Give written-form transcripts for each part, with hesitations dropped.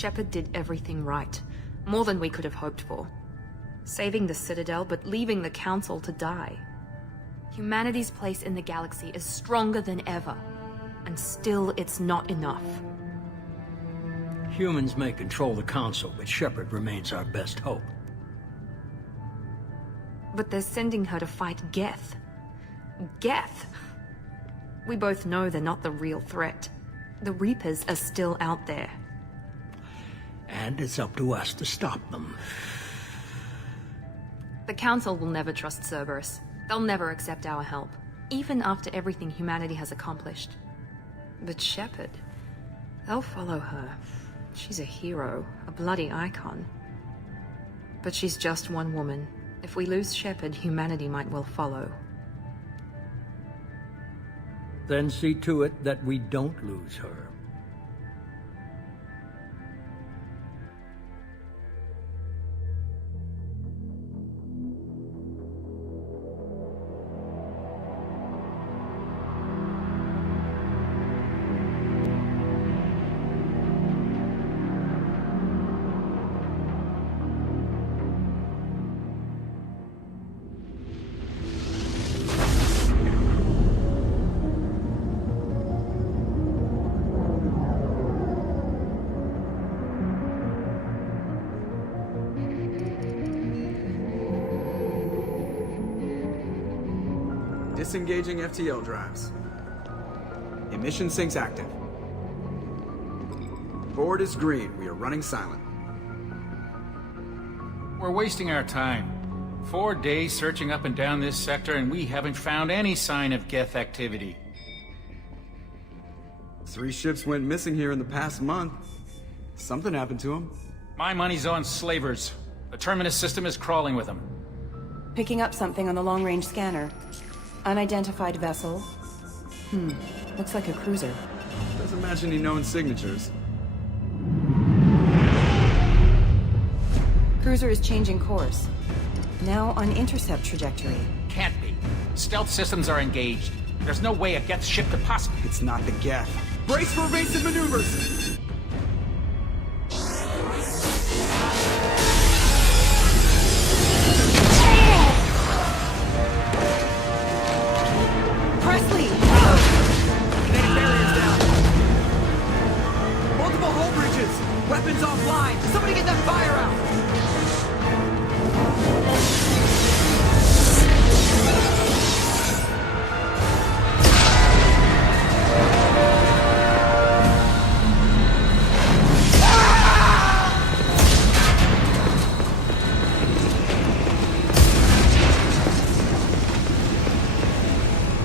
Shepard did everything right. More than we could have hoped for. Saving the Citadel, but leaving the Council to die. Humanity's place in the galaxy is stronger than ever. And still, it's not enough. Humans may control the Council, but Shepard remains our best hope. But they're sending her to fight Geth. Geth! We both know they're not the real threat. The Reapers are still out there. And it's up to us to stop them. The Council will never trust Cerberus. They'll never accept our help, even after everything humanity has accomplished. But Shepard, they'll follow her. She's a hero, a bloody icon. But she's just one woman. If we lose Shepard, humanity might well follow. Then see to it that we don't lose her. Disengaging FTL drives. Emission sinks active. Board is green. We are running silent. We're wasting our time. 4 days searching up and down this sector, and we haven't found any sign of Geth activity. 3 ships went missing here in the past month. Something happened to them. My money's on slavers. The Terminus system is crawling with them. Picking up something on the long-range scanner. Unidentified vessel. Looks like a cruiser. Doesn't match any known signatures. Cruiser is changing course. Now on intercept trajectory. Can't be. Stealth systems are engaged. There's no way a Geth ship could possibly... It's not the Geth. Brace for evasive maneuvers! Weapons offline! Somebody get that fire out!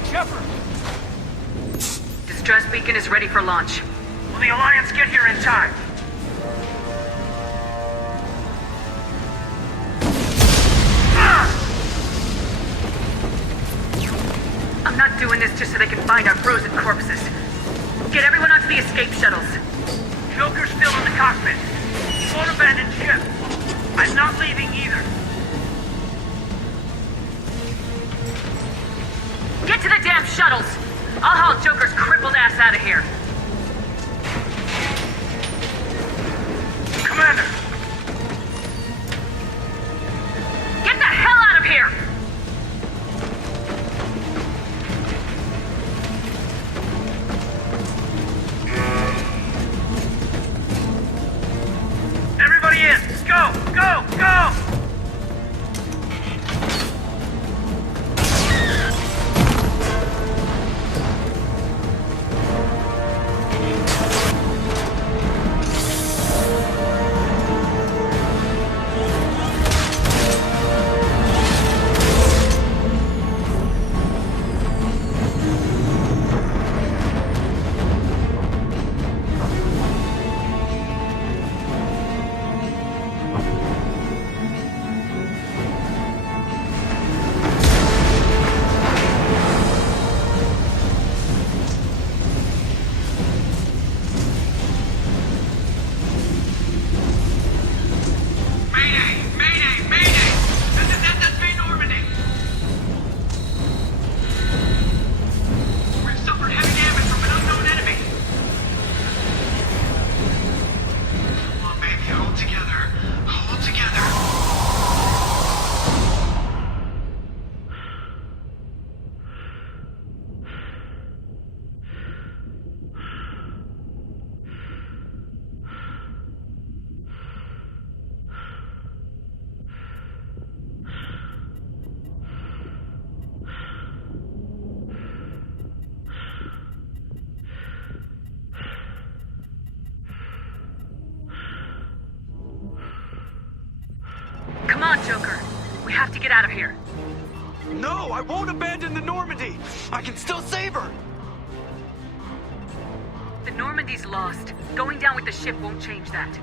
Shepard! Distress beacon is ready for launch. Will the Alliance get here in time? I'm not doing this just so they can find our frozen corpses. Get everyone onto the escape shuttles. Joker's still in the cockpit. He won't abandon ship. I'm not leaving either. Get to the damn shuttles! I'll haul Joker's crippled ass out of here. Commander! Get the hell out of here! Everybody in! Go! Go! Go! Joker. We have to get out of here. No, I won't abandon the Normandy! I can still save her! The Normandy's lost. Going down with the ship won't change that.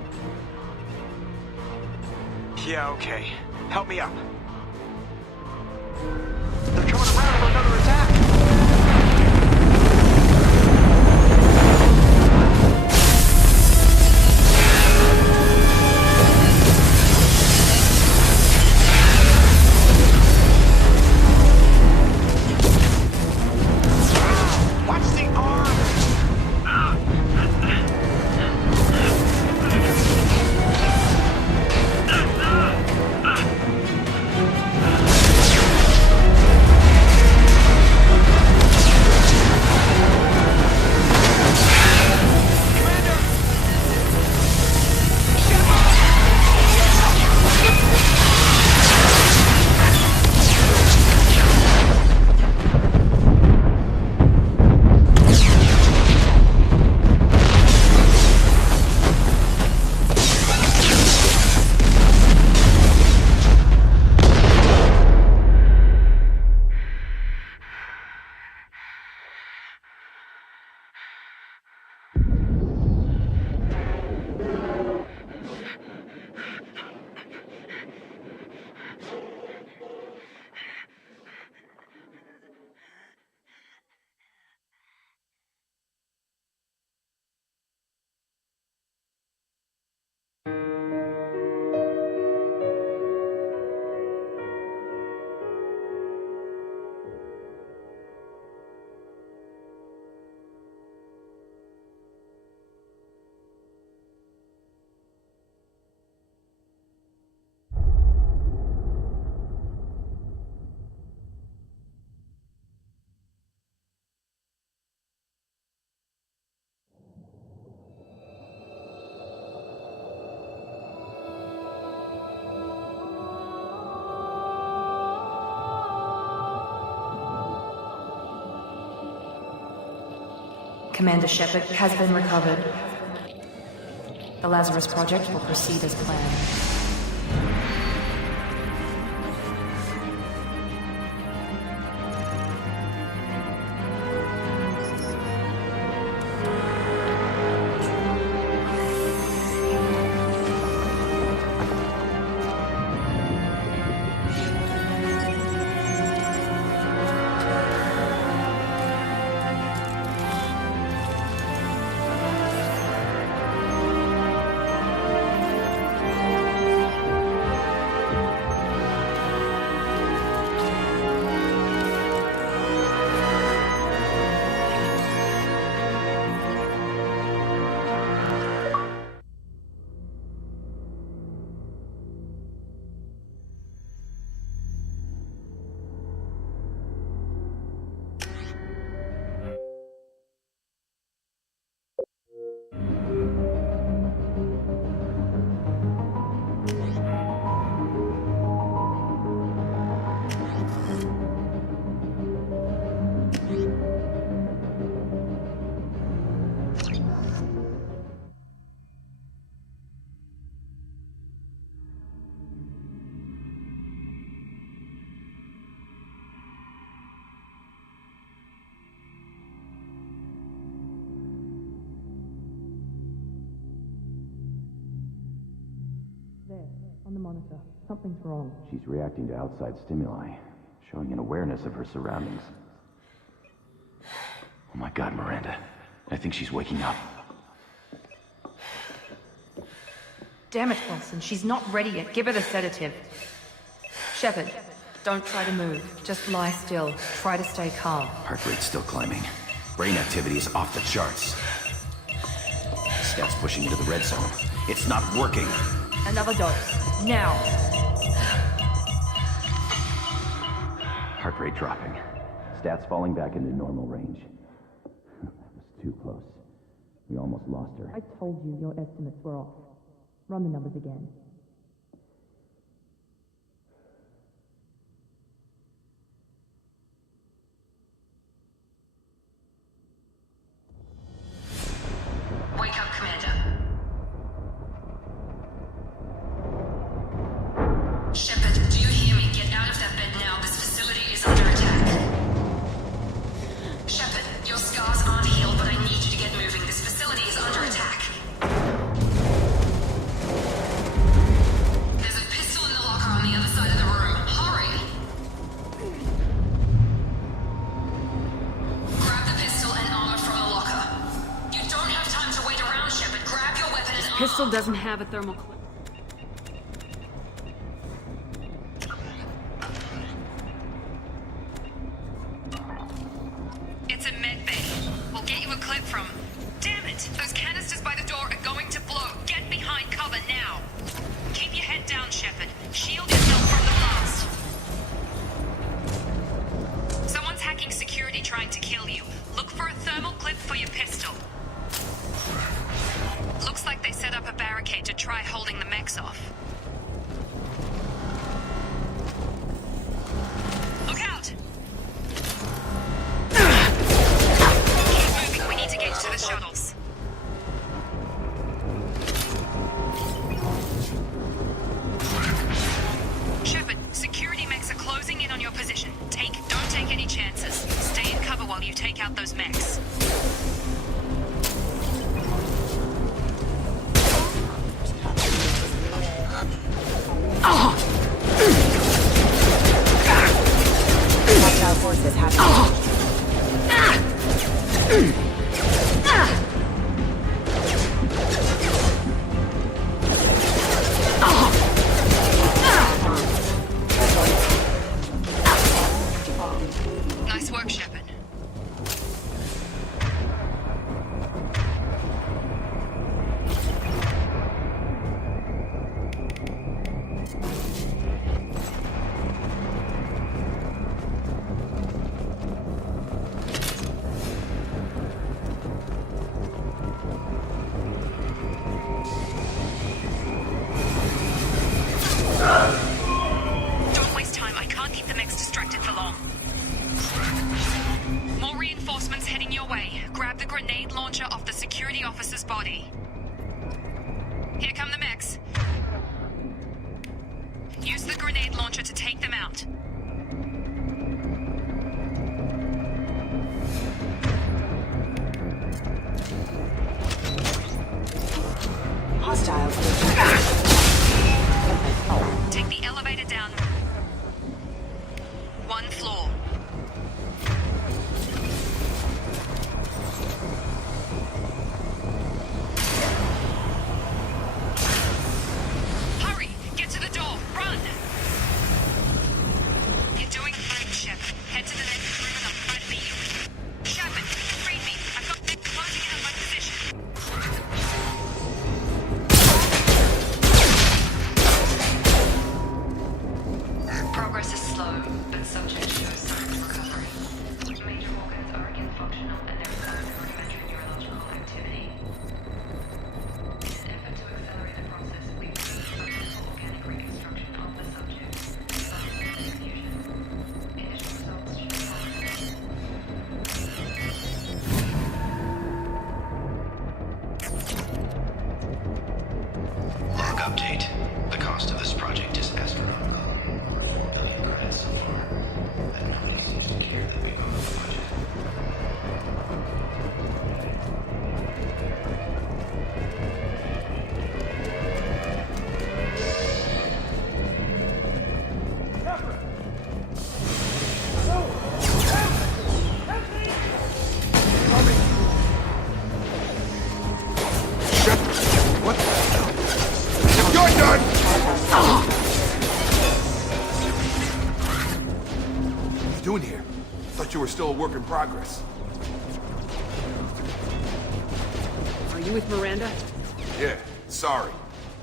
Yeah, okay. Help me up. They're coming around for another attack! Commander Shepard has been recovered. The Lazarus Project will proceed as planned. On the monitor. Something's wrong. She's reacting to outside stimuli, showing an awareness of her surroundings. Oh my god, Miranda. I think she's waking up. Damn it, Wilson. She's not ready yet. Give her the sedative. Shepard, don't try to move. Just lie still. Try to stay calm. Heart rate's still climbing. Brain activity is off the charts. Scout's pushing into the red zone. It's not working. Another dose. Now. Heart rate dropping. Stats falling back into normal range. That was too close. We almost lost her. I told you your estimates were off. Run the numbers again. Wake up, Commander. Shepard, pistol doesn't have a thermal clip. It's a med bay. We'll get you a clip from... Damn it! Those canisters by the door are going to blow. Get behind cover now. Keep your head down, Shepard. Shield yourself from the blast. Someone's hacking security trying to kill you. Look for a thermal clip for your pistol. Looks like they set up a barricade to try holding the mechs off. Look out! Keep moving, we need to get to the shuttles. Shepard, security mechs are closing in on your position. Don't take any chances. Stay in cover while you take out those mechs. Hostile forces have Nice work, Shepard. Don't waste time. I can't keep the mechs distracted for long. More reinforcements heading your way. Grab the grenade launcher off the security officer's body. Here come the mechs. Use the grenade launcher to take them out. hostiles. Take the elevator down. One floor. Hurry! Get to the door! Run! You're doing great, Shep. Head to the next room and I'll try to beat you. Sharpen, read me. I've got them closing in on my position. Progress is slow, but subject shows signs of recovery. Major organs are again functional and there is other rudimentary neurological activity. In an effort to accelerate the process, we will need successful organic reconstruction of the subject. Infusion. Initial results should follow. Log update. The cost of this project is astronomical. Credits so far. And nobody seems to care that we go over the budget. What the hell? You're done! What are you doing here? Thought you were still a work in progress. Are you with Miranda? Yeah, sorry.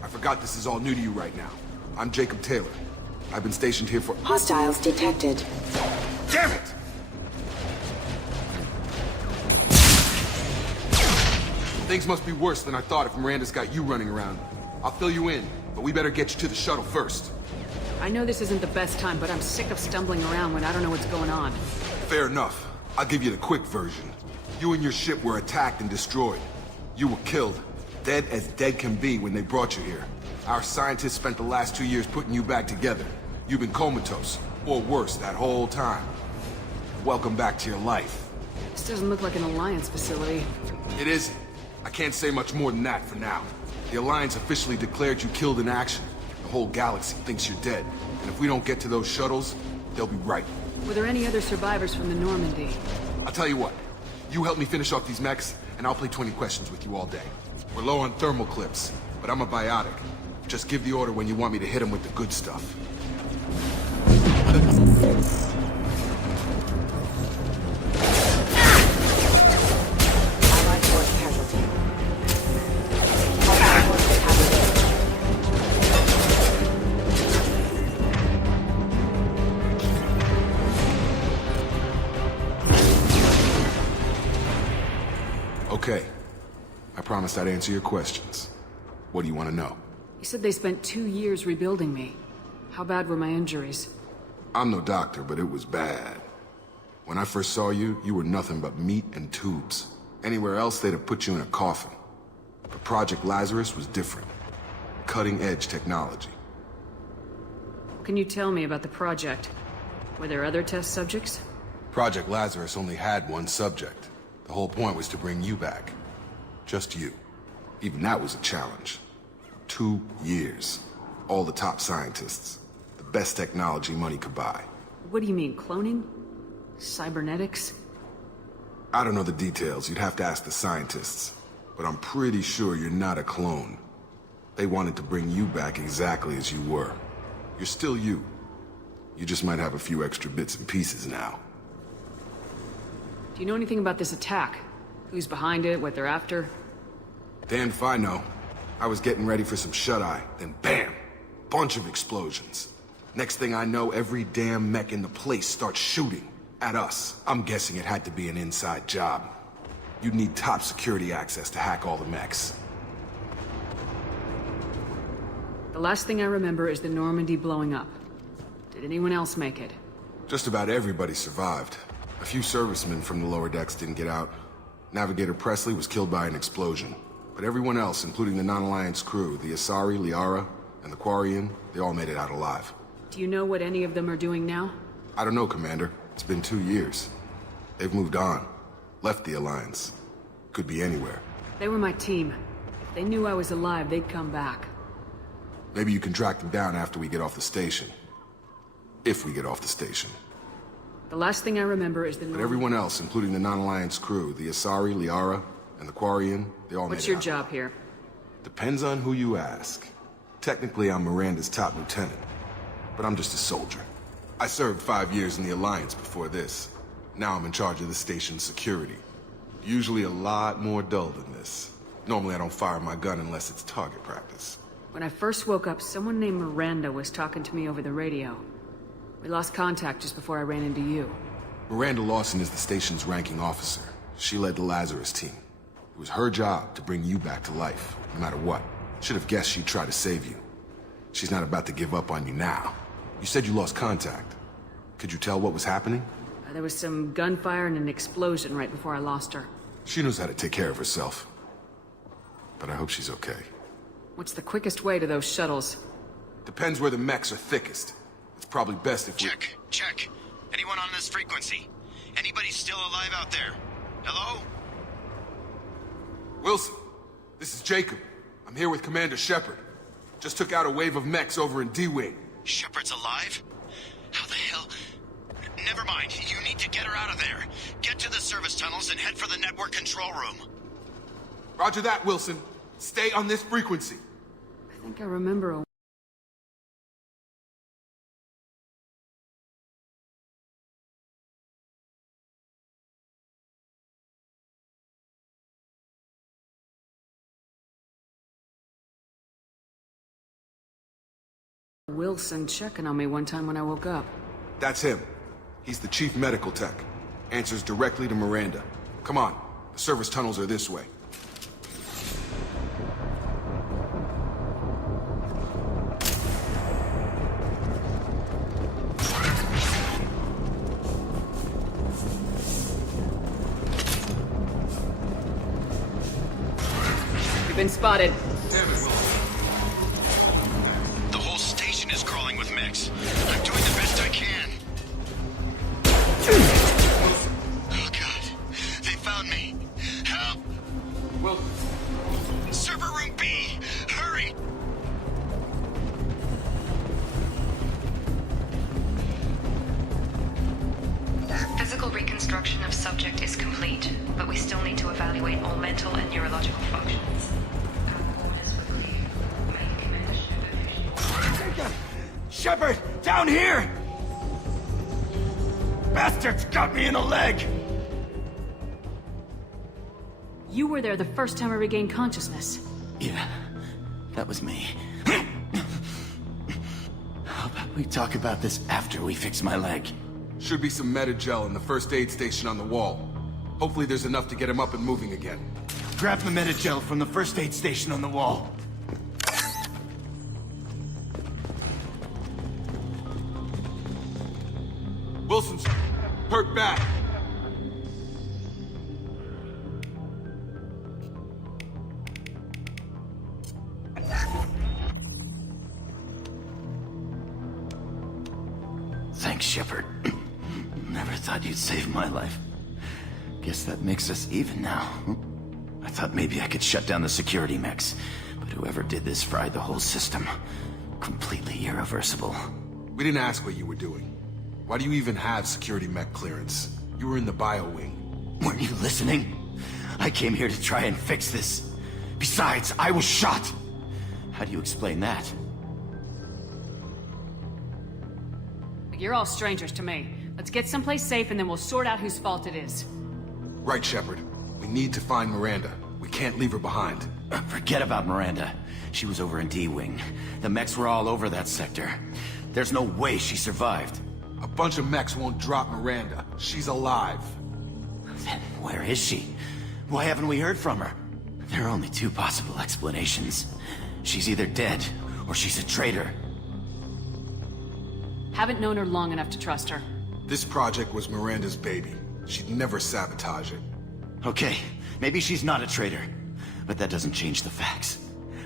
I forgot this is all new to you right now. I'm Jacob Taylor. I've been stationed here for— Hostiles detected. Damn it! Things must be worse than I thought if Miranda's got you running around. I'll fill you in, but we better get you to the shuttle first. I know this isn't the best time, but I'm sick of stumbling around when I don't know what's going on. Fair enough. I'll give you the quick version. You and your ship were attacked and destroyed. You were killed. Dead as dead can be when they brought you here. Our scientists spent the last 2 years putting you back together. You've been comatose, or worse, that whole time. Welcome back to your life. This doesn't look like an Alliance facility. It isn't. I can't say much more than that for now. The Alliance officially declared you killed in action. The whole galaxy thinks you're dead. And if we don't get to those shuttles, they'll be right. Were there any other survivors from the Normandy? I'll tell you what. You help me finish off these mechs, and I'll play 20 questions with you all day. We're low on thermal clips. but I'm a biotic. Just give the order when you want me to hit him with the good stuff. Okay. I promised I'd answer your questions. What do you want to know? You said they spent 2 years rebuilding me. How bad were my injuries? I'm no doctor, but it was bad. When I first saw you, you were nothing but meat and tubes. Anywhere else, they'd have put you in a coffin. But Project Lazarus was different. Cutting-edge technology. What can you tell me about the project? Were there other test subjects? Project Lazarus only had one subject. The whole point was to bring you back. Just you. Even that was a challenge. 2 years. All the top scientists. The best technology money could buy. What do you mean, cloning? Cybernetics? I don't know the details. You'd have to ask the scientists. But I'm pretty sure you're not a clone. They wanted to bring you back exactly as you were. You're still you. You just might have a few extra bits and pieces now. Do you know anything about this attack? Who's behind it, what they're after? Damned if I know. I was getting ready for some shut-eye, then bam! Bunch of explosions. Next thing I know, every damn mech in the place starts shooting. At us. I'm guessing it had to be an inside job. You'd need top security access to hack all the mechs. The last thing I remember is the Normandy blowing up. Did anyone else make it? Just about everybody survived. A few servicemen from the lower decks didn't get out. Navigator Presley was killed by an explosion. But everyone else, including the non-Alliance crew, the Asari, Liara, and the Quarian, they all made it out alive. Do you know what any of them are doing now? I don't know, Commander. It's been 2 years. They've moved on. Left the Alliance. Could be anywhere. They were my team. If they knew I was alive, they'd come back. Maybe you can track them down after we get off the station. If we get off the station. The last thing I remember is the... But everyone else, including the non-Alliance crew, the Asari, Liara, and the Quarian, they all made it out. What's your job here? Depends on who you ask. Technically, I'm Miranda's top lieutenant. But I'm just a soldier. I served 5 years in the Alliance before this. Now I'm in charge of the station's security. Usually a lot more dull than this. Normally I don't fire my gun unless it's target practice. When I first woke up, someone named Miranda was talking to me over the radio. We lost contact just before I ran into you. Miranda Lawson is the station's ranking officer. She led the Lazarus team. It was her job to bring you back to life, no matter what. Should have guessed she'd try to save you. She's not about to give up on you now. You said you lost contact. Could you tell what was happening? There was some gunfire and an explosion right before I lost her. She knows how to take care of herself. But I hope she's okay. What's the quickest way to those shuttles? Depends where the mechs are thickest. It's probably best if we... Check. Anyone on this frequency? Anybody still alive out there? Hello? Wilson, this is Jacob. I'm here with Commander Shepard. Just took out a wave of mechs over in D-Wing. Shepard's alive? How the hell... Never mind. You need to get her out of there. Get to the service tunnels and head for the network control room. Roger that, Wilson. Stay on this frequency. I think I remember a... Wilson checking on me one time when I woke up. That's him. He's the chief medical tech. Answers directly to Miranda. Come on. The service tunnels are this way. You've been spotted. Damn it, Wilson. The whole station is crawling with mechs. I'm doing the best I can. Oh, God. They found me. Help! Wilson. Server room B! Hurry! Physical reconstruction of subject is complete, but we still need to evaluate all mental and neurological functions. What is with you? Shepard! Down here! Bastards got me in the leg! You were there the first time I regained consciousness. Yeah, that was me. How about we talk about this after we fix my leg? Should be some meta-gel in the first aid station on the wall. Hopefully there's enough to get him up and moving again. Grab the meta-gel from the first aid station on the wall. Wilson's hurt bad. Thanks, Shepard. Never thought you'd save my life. Guess that makes us even now. I thought maybe I could shut down the security mechs, but whoever did this fried the whole system. Completely irreversible. We didn't ask what you were doing. Why do you even have security mech clearance? You were in the bio wing. Weren't you listening? I came here to try and fix this. Besides, I was shot. How do you explain that? You're all strangers to me. Let's get someplace safe and then we'll sort out whose fault it is. Right, Shepard. We need to find Miranda. We can't leave her behind. Forget about Miranda. She was over in D-Wing. The mechs were all over that sector. There's no way she survived. A bunch of mechs won't drop Miranda. She's alive. Then where is she? Why haven't we heard from her? There are only two possible explanations. She's either dead, or she's a traitor. Haven't known her long enough to trust her. This project was Miranda's baby. She'd never sabotage it. Okay, maybe she's not a traitor. But that doesn't change the facts.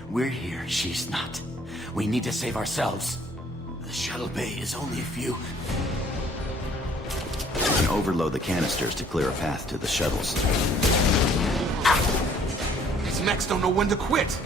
We're here, she's not. We need to save ourselves. The shuttle bay is only a few... We can overload the canisters to clear a path to the shuttles. These mechs don't know when to quit!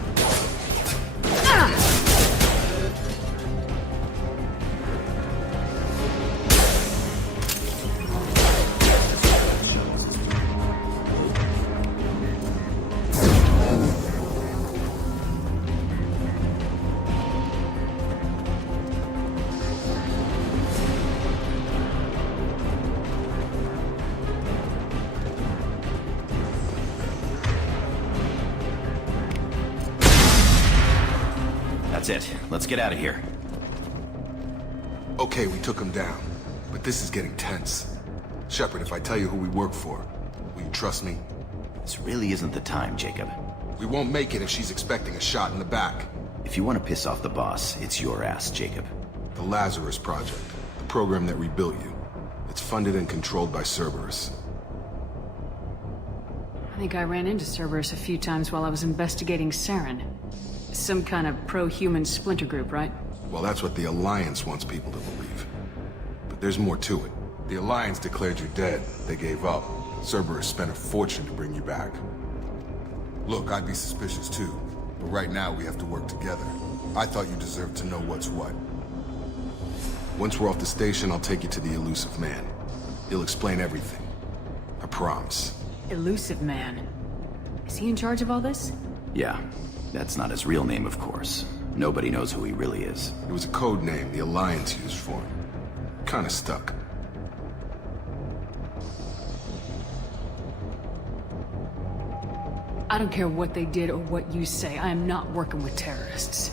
That's it. Let's get out of here. Okay, we took him down. But this is getting tense. Shepard, if I tell you who we work for, will you trust me? This really isn't the time, Jacob. We won't make it if she's expecting a shot in the back. If you want to piss off the boss, it's your ass, Jacob. The Lazarus Project. The program that rebuilt you. It's funded and controlled by Cerberus. I think I ran into Cerberus a few times while I was investigating Saren. Some kind of pro-human splinter group, right? Well, that's what the Alliance wants people to believe. But there's more to it. The Alliance declared you dead. They gave up. Cerberus spent a fortune to bring you back. Look, I'd be suspicious too. But right now, we have to work together. I thought you deserved to know what's what. Once we're off the station, I'll take you to the Elusive Man. He'll explain everything. I promise. Elusive Man. Is he in charge of all this? Yeah. That's not his real name, of course. Nobody knows who he really is. It was a code name the Alliance used for him. Kinda stuck. I don't care what they did or what you say. I am not working with terrorists.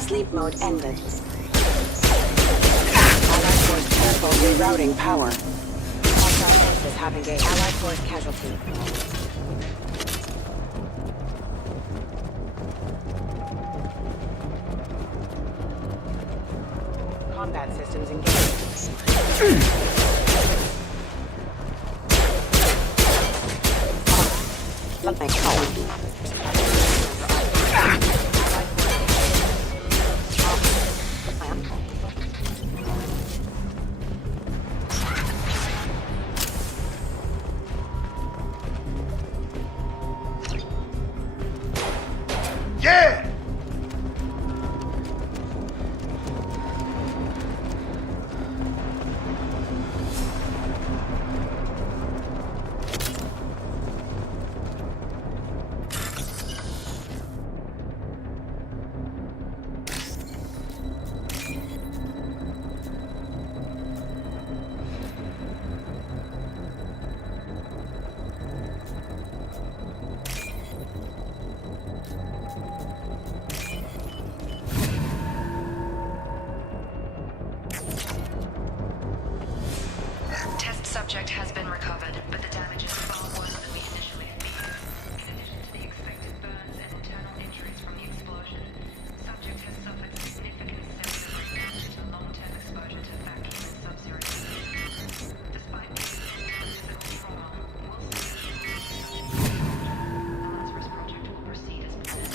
Sleep mode ended. Allied force careful rerouting power. Hostile forces have engaged. Allied force casualty. Combat systems engaged. something called. Yeah! Test subject has been recovered, but the damage is far worse than we initially feared. In addition to the expected burns and internal injuries from the explosion, subject has suffered significant sensory damage and long-term exposure to vacuum and sub-zero conditions. Despite this intense physical trauma, Wilson the Lazarus Project will proceed as planned.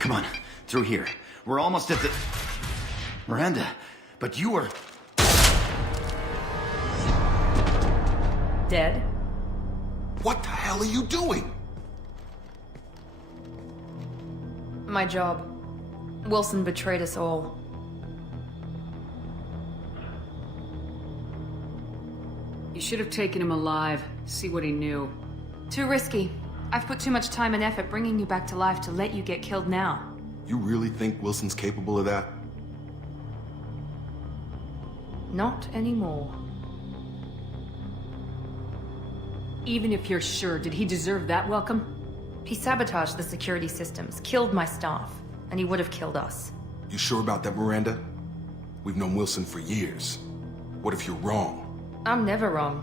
Come on, through here. We're almost at the... Miranda, but you were... Dead? What the hell are you doing? My job. Wilson betrayed us all. You should have taken him alive, see what he knew. Too risky. I've put too much time and effort bringing you back to life to let you get killed now. You really think Wilson's capable of that? Not anymore. Even if you're sure, did he deserve that welcome? He sabotaged the security systems, killed my staff, and he would have killed us. You sure about that, Miranda? We've known Wilson for years. What if you're wrong? I'm never wrong.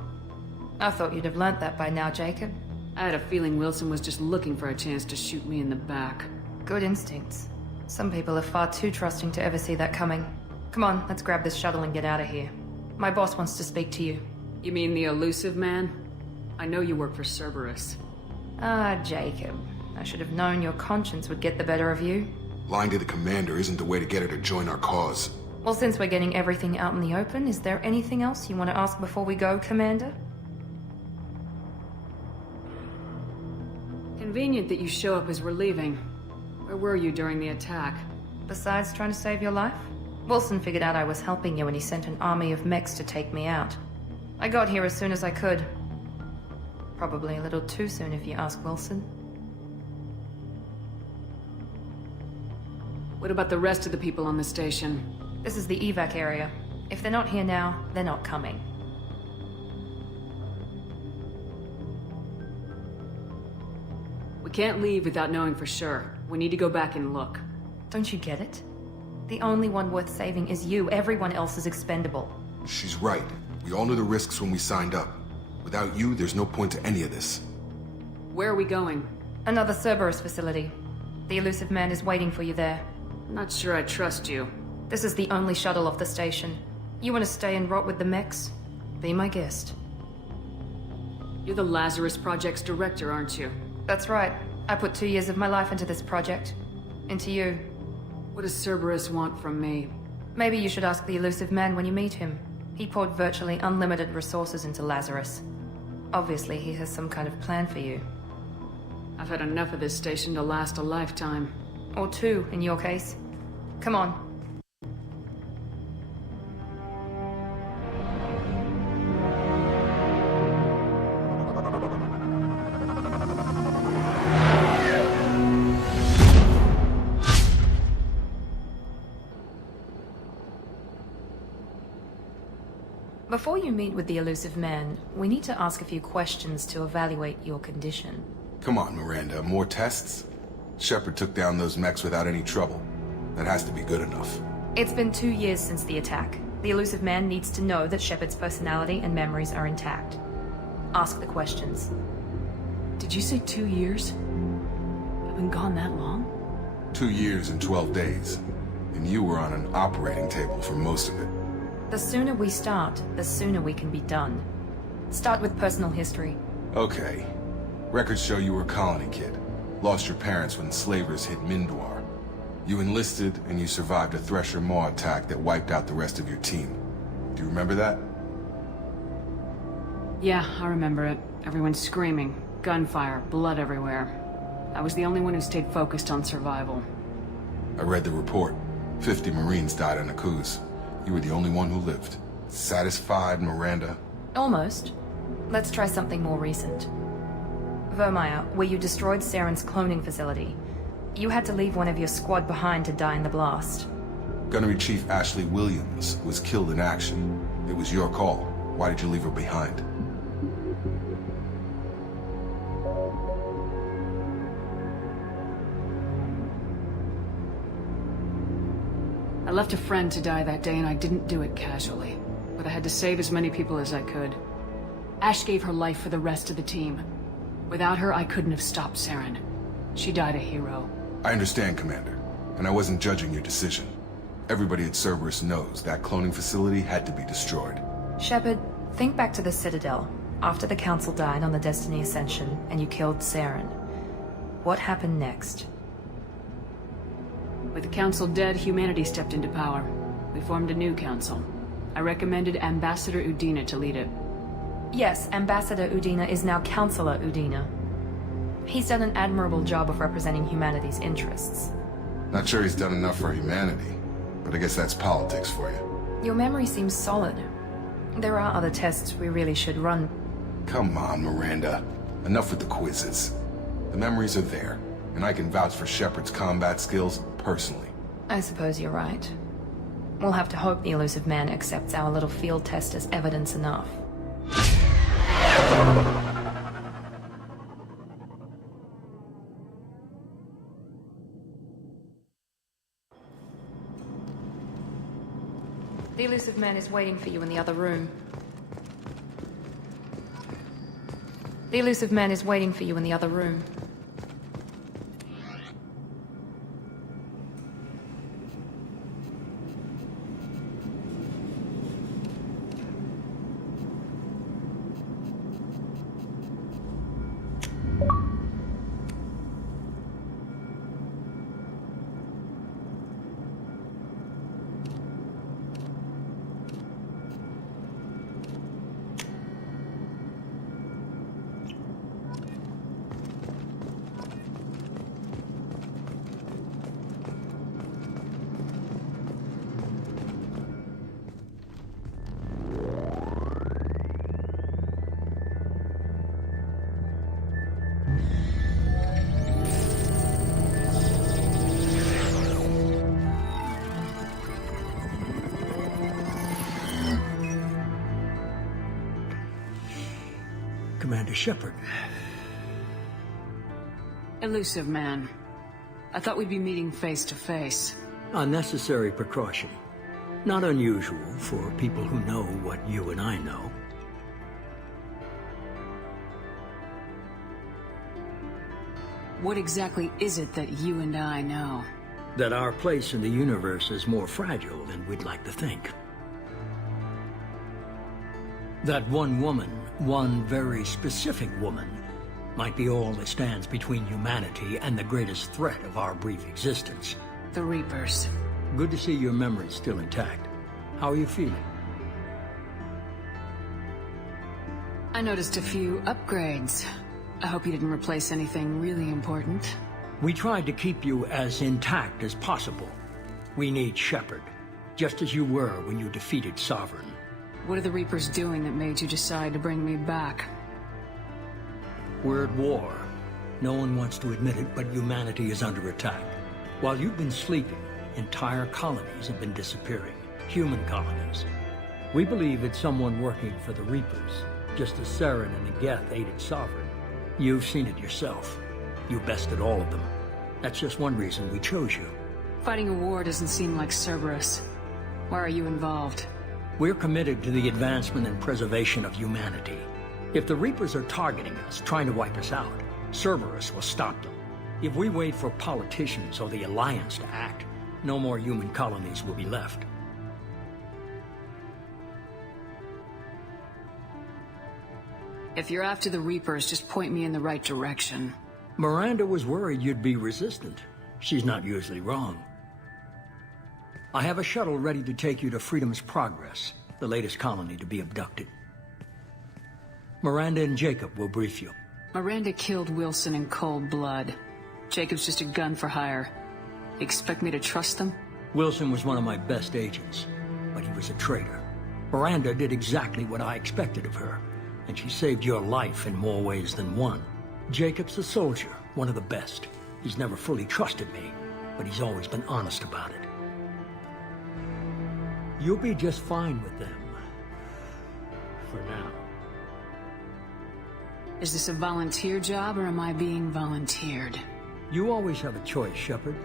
I thought you'd have learnt that by now, Jacob. I had a feeling Wilson was just looking for a chance to shoot me in the back. Good instincts. Some people are far too trusting to ever see that coming. Come on, let's grab this shuttle and get out of here. My boss wants to speak to you. You mean the elusive man? I know you work for Cerberus. Ah, Jacob. I should have known your conscience would get the better of you. Lying to the commander isn't the way to get her to join our cause. Well, since we're getting everything out in the open, is there anything else you want to ask before we go, Commander? Convenient that you show up as we're leaving. Where were you during the attack? Besides trying to save your life? Wilson figured out I was helping you and he sent an army of mechs to take me out. I got here as soon as I could. Probably a little too soon if you ask Wilson. What about the rest of the people on the station? This is the evac area. If they're not here now, they're not coming. We can't leave without knowing for sure. We need to go back and look. Don't you get it? The only one worth saving is you. Everyone else is expendable. She's right. We all knew the risks when we signed up. Without you, there's no point to any of this. Where are we going? Another Cerberus facility. The elusive man is waiting for you there. I'm not sure I trust you. This is the only shuttle off the station. You want to stay and rot with the mechs? Be my guest. You're the Lazarus Project's director, aren't you? That's right. I put 2 years of my life into this project. Into you. What does Cerberus want from me? Maybe you should ask the elusive man when you meet him. He poured virtually unlimited resources into Lazarus. Obviously, he has some kind of plan for you. I've had enough of this station to last a lifetime. Or two, in your case. Come on. Before you meet with the elusive man, we need to ask a few questions to evaluate your condition. Come on, Miranda, more tests? Shepard took down those mechs without any trouble. That has to be good enough. It's been 2 years since the attack. The elusive man needs to know that Shepard's personality and memories are intact. Ask the questions. Did you say 2 years? I've been gone that long? 2 years and 12 days. And you were on an operating table for most of it. The sooner we start, the sooner we can be done. Start with personal history. Okay. Records show you were a colony kid. Lost your parents when slavers hit Mindwar. You enlisted, and you survived a Thresher Maw attack that wiped out the rest of your team. Do you remember that? Yeah, I remember it. Everyone screaming, gunfire, blood everywhere. I was the only one who stayed focused on survival. I read the report. 50 Marines died in a cruise. You were the only one who lived. Satisfied, Miranda? Almost. Let's try something more recent. Vermeer, where you destroyed Saren's cloning facility. You had to leave one of your squad behind to die in the blast. Gunnery Chief Ashley Williams was killed in action. It was your call. Why did you leave her behind? I left a friend to die that day, and I didn't do it casually. But I had to save as many people as I could. Ash gave her life for the rest of the team. Without her, I couldn't have stopped Saren. She died a hero. I understand, Commander. And I wasn't judging your decision. Everybody at Cerberus knows that cloning facility had to be destroyed. Shepard, think back to the Citadel, after the Council died on the Destiny Ascension, and you killed Saren. What happened next? With the Council dead, humanity stepped into power. We formed a new council. I recommended Ambassador Udina to lead it. Yes, Ambassador Udina is now Councillor Udina. He's done an admirable job of representing humanity's interests. Not sure he's done enough for humanity, but I guess that's politics for you. Your memory seems solid. There are other tests we really should run. Come on, Miranda. Enough with the quizzes. The memories are there, and I can vouch for Shepard's combat skills personally. I suppose you're right. We'll have to hope the elusive man accepts our little field test as evidence enough. The elusive man is waiting for you in the other room. The elusive man is waiting for you in the other room. Commander Shepard. Elusive man. I thought we'd be meeting face to face. Unnecessary precaution. Not unusual for people who know what you and I know. What exactly is it that you and I know? That our place in the universe is more fragile than we'd like to think. That one woman, one very specific woman, might be all that stands between humanity and the greatest threat of our brief existence. The Reapers. Good to see your memory's still intact. How are you feeling? I noticed a few upgrades. I hope you didn't replace anything really important. We tried to keep you as intact as possible. We need Shepard, just as you were when you defeated Sovereign. What are the Reapers doing that made you decide to bring me back? We're at war. No one wants to admit it, but humanity is under attack. While you've been sleeping, entire colonies have been disappearing. Human colonies. We believe it's someone working for the Reapers, just as Saren and the Geth aided Sovereign. You've seen it yourself. You bested all of them. That's just one reason we chose you. Fighting a war doesn't seem like Cerberus. Why are you involved? We're committed to the advancement and preservation of humanity. If the Reapers are targeting us, trying to wipe us out, Cerberus will stop them. If we wait for politicians or the Alliance to act, no more human colonies will be left. If you're after the Reapers, just point me in the right direction. Miranda was worried you'd be resistant. She's not usually wrong. I have a shuttle ready to take you to Freedom's Progress, the latest colony to be abducted. Miranda and Jacob will brief you. Miranda killed Wilson in cold blood. Jacob's just a gun for hire. You expect me to trust them? Wilson was one of my best agents, but he was a traitor. Miranda did exactly what I expected of her, and she saved your life in more ways than one. Jacob's a soldier, one of the best. He's never fully trusted me, but he's always been honest about it. You'll be just fine with them. For now. Is this a volunteer job, or am I being volunteered? You always have a choice, Shepard.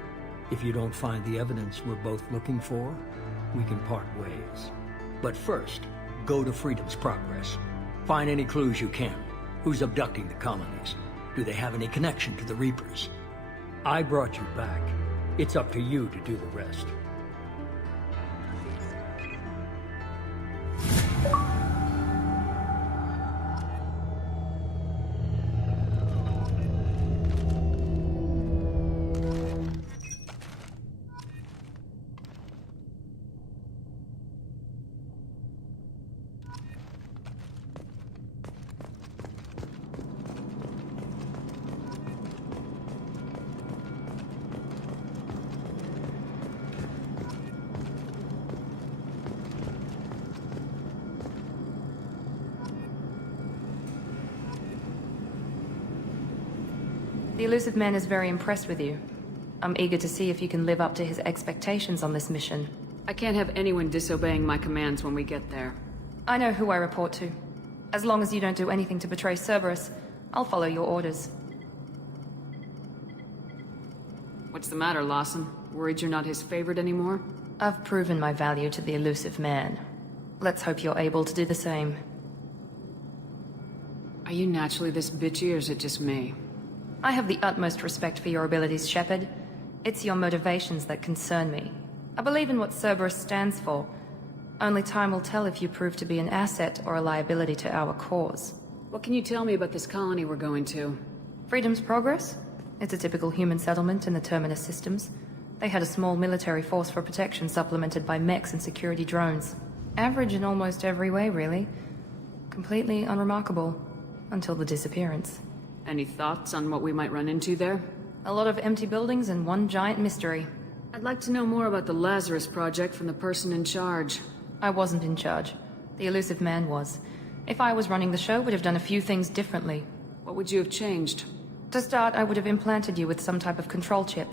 If you don't find the evidence we're both looking for, we can part ways. But first, go to Freedom's Progress. Find any clues you can. Who's abducting the colonies? Do they have any connection to the Reapers? I brought you back. It's up to you to do the rest. The Elusive Man is very impressed with you. I'm eager to see if you can live up to his expectations on this mission. I can't have anyone disobeying my commands when we get there. I know who I report to. As long as you don't do anything to betray Cerberus, I'll follow your orders. What's the matter, Lawson? Worried you're not his favorite anymore? I've proven my value to the Elusive Man. Let's hope you're able to do the same. Are you naturally this bitchy, or is it just me? I have the utmost respect for your abilities, Shepard. It's your motivations that concern me. I believe in what Cerberus stands for. Only time will tell if you prove to be an asset or a liability to our cause. What can you tell me about this colony we're going to? Freedom's Progress? It's a typical human settlement in the Terminus systems. They had a small military force for protection supplemented by mechs and security drones. Average in almost every way, really. Completely unremarkable. Until the disappearance. Any thoughts on what we might run into there? A lot of empty buildings and one giant mystery. I'd like to know more about the Lazarus Project from the person in charge. I wasn't in charge. The Elusive Man was. If I was running the show, would have done a few things differently. What would you have changed? To start, I would have implanted you with some type of control chip.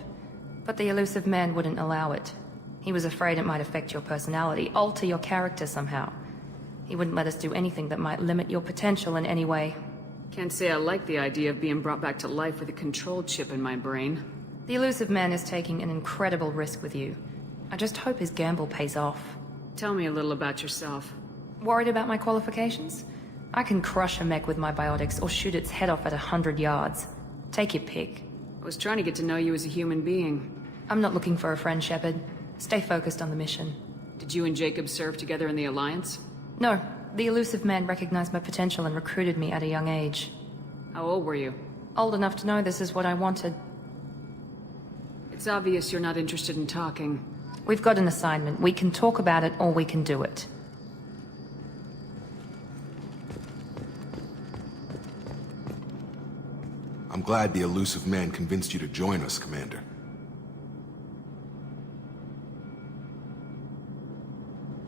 But the Elusive Man wouldn't allow it. He was afraid it might affect your personality, alter your character somehow. He wouldn't let us do anything that might limit your potential in any way. Can't say I like the idea of being brought back to life with a control chip in my brain. The Elusive Man is taking an incredible risk with you. I just hope his gamble pays off. Tell me a little about yourself. Worried about my qualifications? I can crush a mech with my biotics or shoot its head off at 100 yards. Take your pick. I was trying to get to know you as a human being. I'm not looking for a friend, Shepard. Stay focused on the mission. Did you and Jacob serve together in the Alliance? No. The Elusive Man recognized my potential and recruited me at a young age. How old were you? Old enough to know this is what I wanted. It's obvious you're not interested in talking. We've got an assignment. We can talk about it or we can do it. I'm glad the elusive man convinced you to join us, Commander.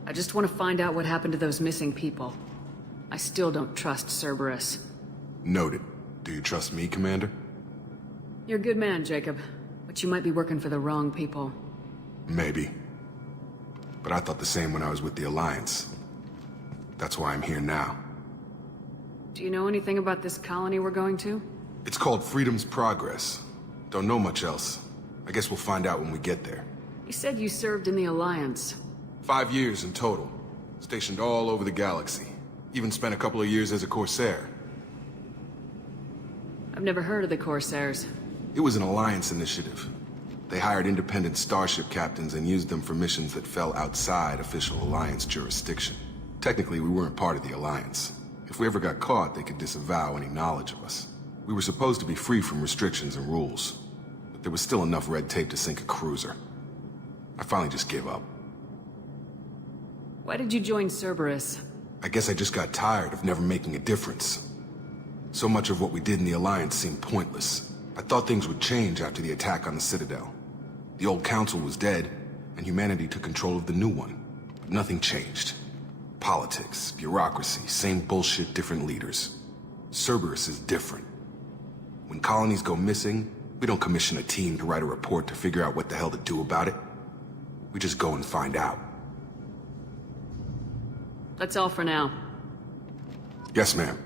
I just want to find out what happened to those missing people. I still don't trust Cerberus. Noted. Do you trust me, Commander? You're a good man, Jacob. But you might be working for the wrong people. Maybe. But I thought the same when I was with the Alliance. That's why I'm here now. Do you know anything about this colony we're going to? It's called Freedom's Progress. Don't know much else. I guess we'll find out when we get there. You said you served in the Alliance. 5 years in total. Stationed all over the galaxy. Even spent a couple of years as a Corsair. I've never heard of the Corsairs. It was an Alliance initiative. They hired independent starship captains and used them for missions that fell outside official Alliance jurisdiction. Technically, we weren't part of the Alliance. If we ever got caught, they could disavow any knowledge of us. We were supposed to be free from restrictions and rules, but there was still enough red tape to sink a cruiser. I finally just gave up. Why did you join Cerberus? I guess I just got tired of never making a difference. So much of what we did in the Alliance seemed pointless. I thought things would change after the attack on the Citadel. The old council was dead, and humanity took control of the new one. But nothing changed. Politics, bureaucracy, same bullshit, different leaders. Cerberus is different. When colonies go missing, we don't commission a team to write a report to figure out what the hell to do about it. We just go and find out. That's all for now. Yes, ma'am.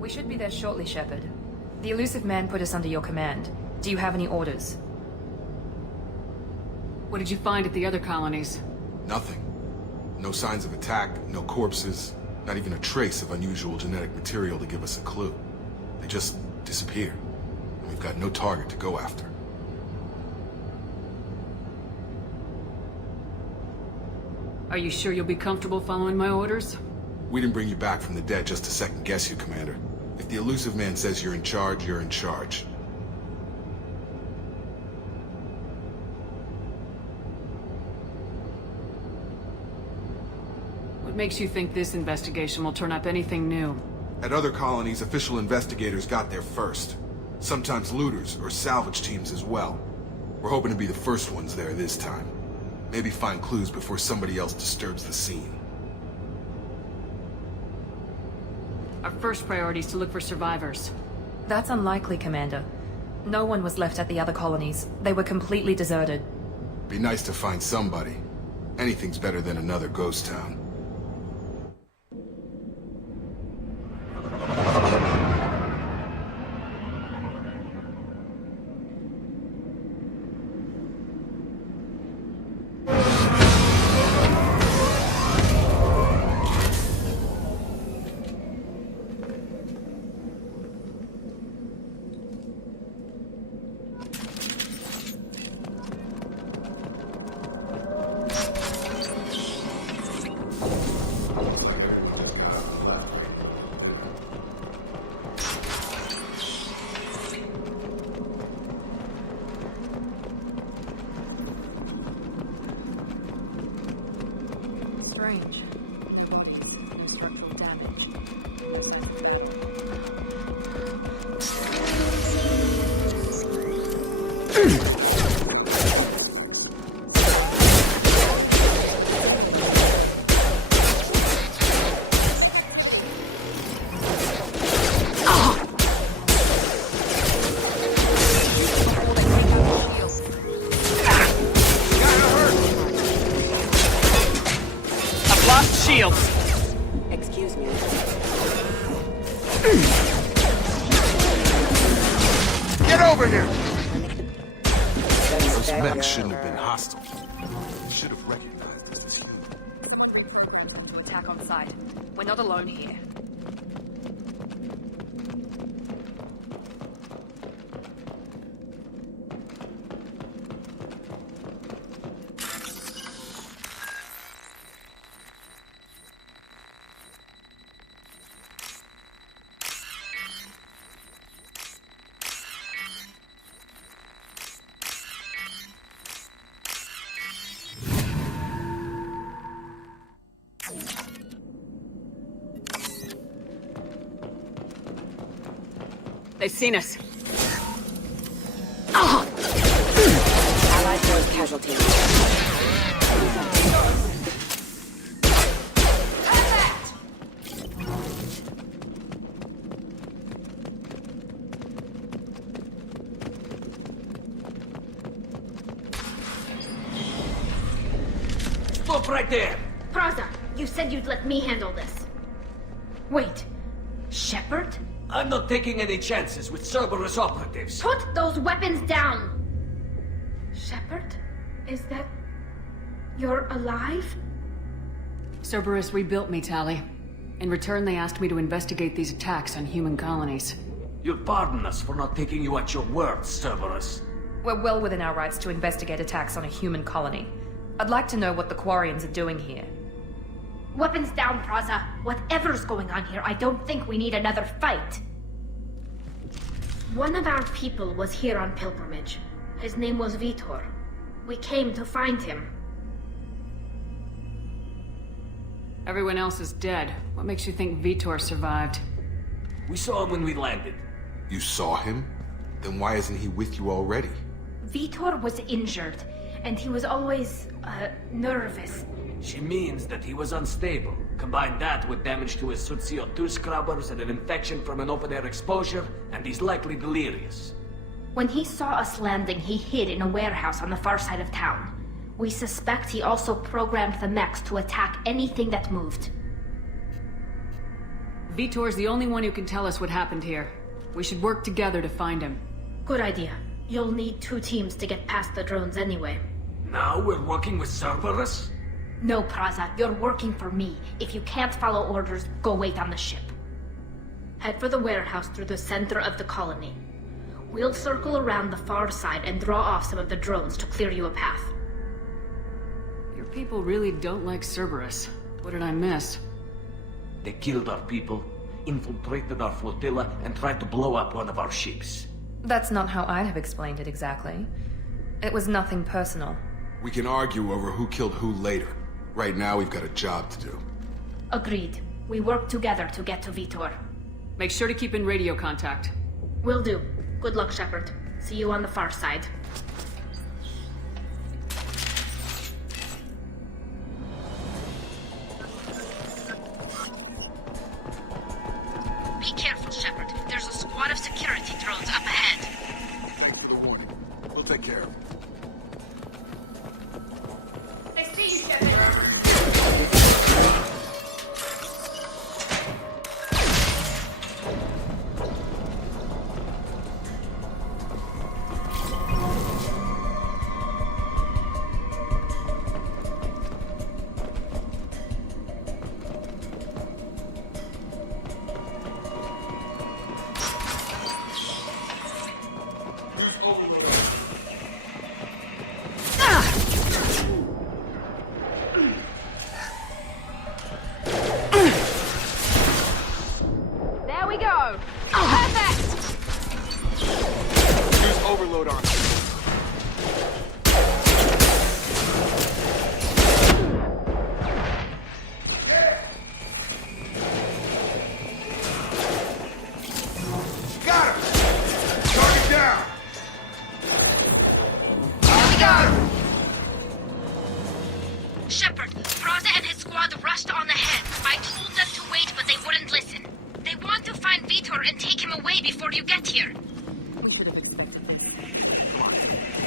We should be there shortly, Shepard. The elusive man put us under your command. Do you have any orders? What did you find at the other colonies? Nothing. No signs of attack, no corpses, not even a trace of unusual genetic material to give us a clue. They just disappeared, and we've got no target to go after. Are you sure you'll be comfortable following my orders? We didn't bring you back from the dead just to second guess you, Commander. If the elusive man says you're in charge, you're in charge. What makes you think this investigation will turn up anything new? At other colonies, official investigators got there first. Sometimes looters or salvage teams as well. We're hoping to be the first ones there this time. Maybe find clues before somebody else disturbs the scene. Our first priority is to look for survivors. That's unlikely, Commander. No one was left at the other colonies. They were completely deserted. Be nice to find somebody. Anything's better than another ghost town. Strange. No structural damage. Shields! Excuse me. Get over here! Those mechs shouldn't have been hostile. Should have recognized us as human. attack on site. We're not alone here. They've seen us. Allied force casualty. Stop right there! Praza, you said you'd let me handle this. Wait, Shepard? I'm not taking any chances with Cerberus operatives. Put those weapons down! Shepard? Is that... you're alive? Cerberus rebuilt me, Tali. In return, they asked me to investigate these attacks on human colonies. You'll pardon us for not taking you at your word, Cerberus. We're well within our rights to investigate attacks on a human colony. I'd like to know what the Quarians are doing here. Weapons down, Praza. Whatever's going on here, I don't think we need another fight. One of our people was here on pilgrimage. His name was Vitor. We came to find him. Everyone else is dead. What makes you think Vitor survived? We saw him when we landed. You saw him? Then why isn't he with you already? Vitor was injured, and he was always, nervous. She means that he was unstable. Combine that with damage to his suit CO2 scrubbers and an infection from an open-air exposure, and he's likely delirious. When he saw us landing, he hid in a warehouse on the far side of town. We suspect he also programmed the mechs to attack anything that moved. Vitor's the only one who can tell us what happened here. We should work together to find him. Good idea. You'll need 2 teams to get past the drones anyway. Now we're working with Cerberus? No, Praza, you're working for me. If you can't follow orders, go wait on the ship. Head for the warehouse through the center of the colony. We'll circle around the far side and draw off some of the drones to clear you a path. Your people really don't like Cerberus. What did I miss? They killed our people, infiltrated our flotilla, and tried to blow up one of our ships. That's not how I'd have explained it exactly. It was nothing personal. We can argue over who killed who later. Right now, we've got a job to do. Agreed. We work together to get to Vitor. Make sure to keep in radio contact. Will do. Good luck, Shepard. See you on the far side. Be careful, Shepard. There's a squad of security drones up ahead. Thanks for the warning. We'll take care of it. I see you, Shepard. Overload on it. Got him! Target down! Here we go! Shepard, Praza and his squad rushed on ahead. I told them to wait, but they wouldn't listen. They want to find Vitor and take him away before you get here.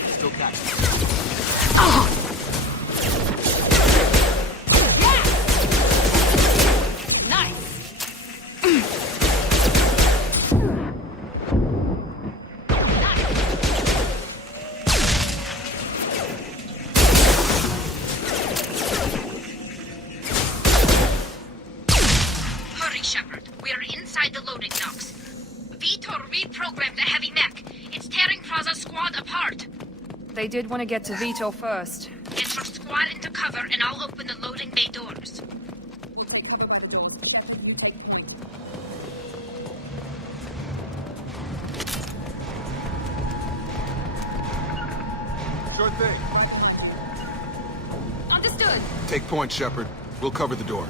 Still got it. They did want to get to Vitor first. Get your squad into cover and I'll open the loading bay doors. Sure thing. Understood. Take point, Shepard. We'll cover the door.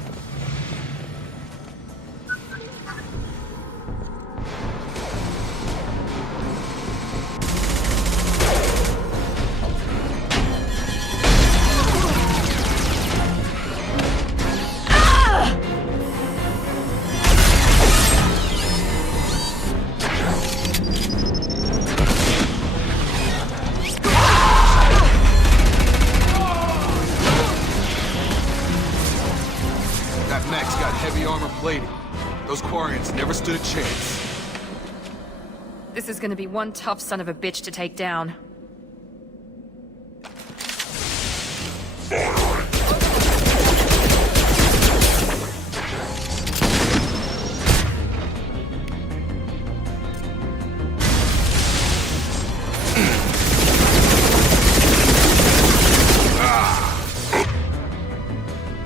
Those Quarians never stood a chance. This is gonna be one tough son of a bitch to take down.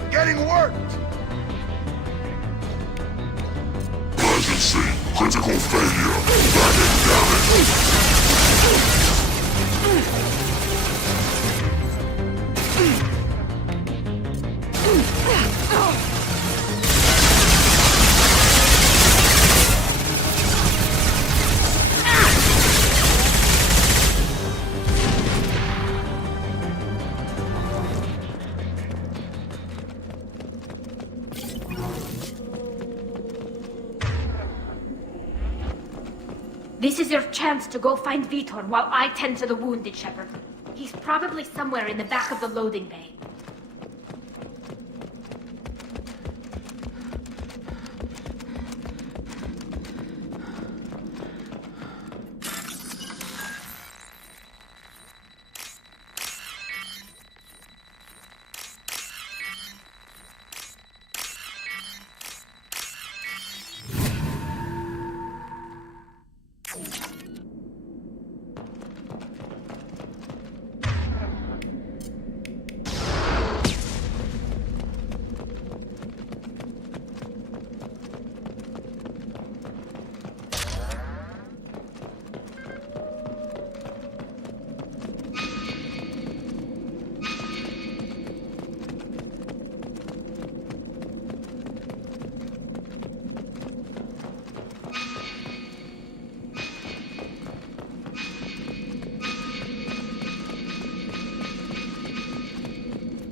Getting worked! Critical failure. Bagging damage. This is your chance to go find Vitor while I tend to the wounded, Shepard. He's probably somewhere in the back of the loading bay.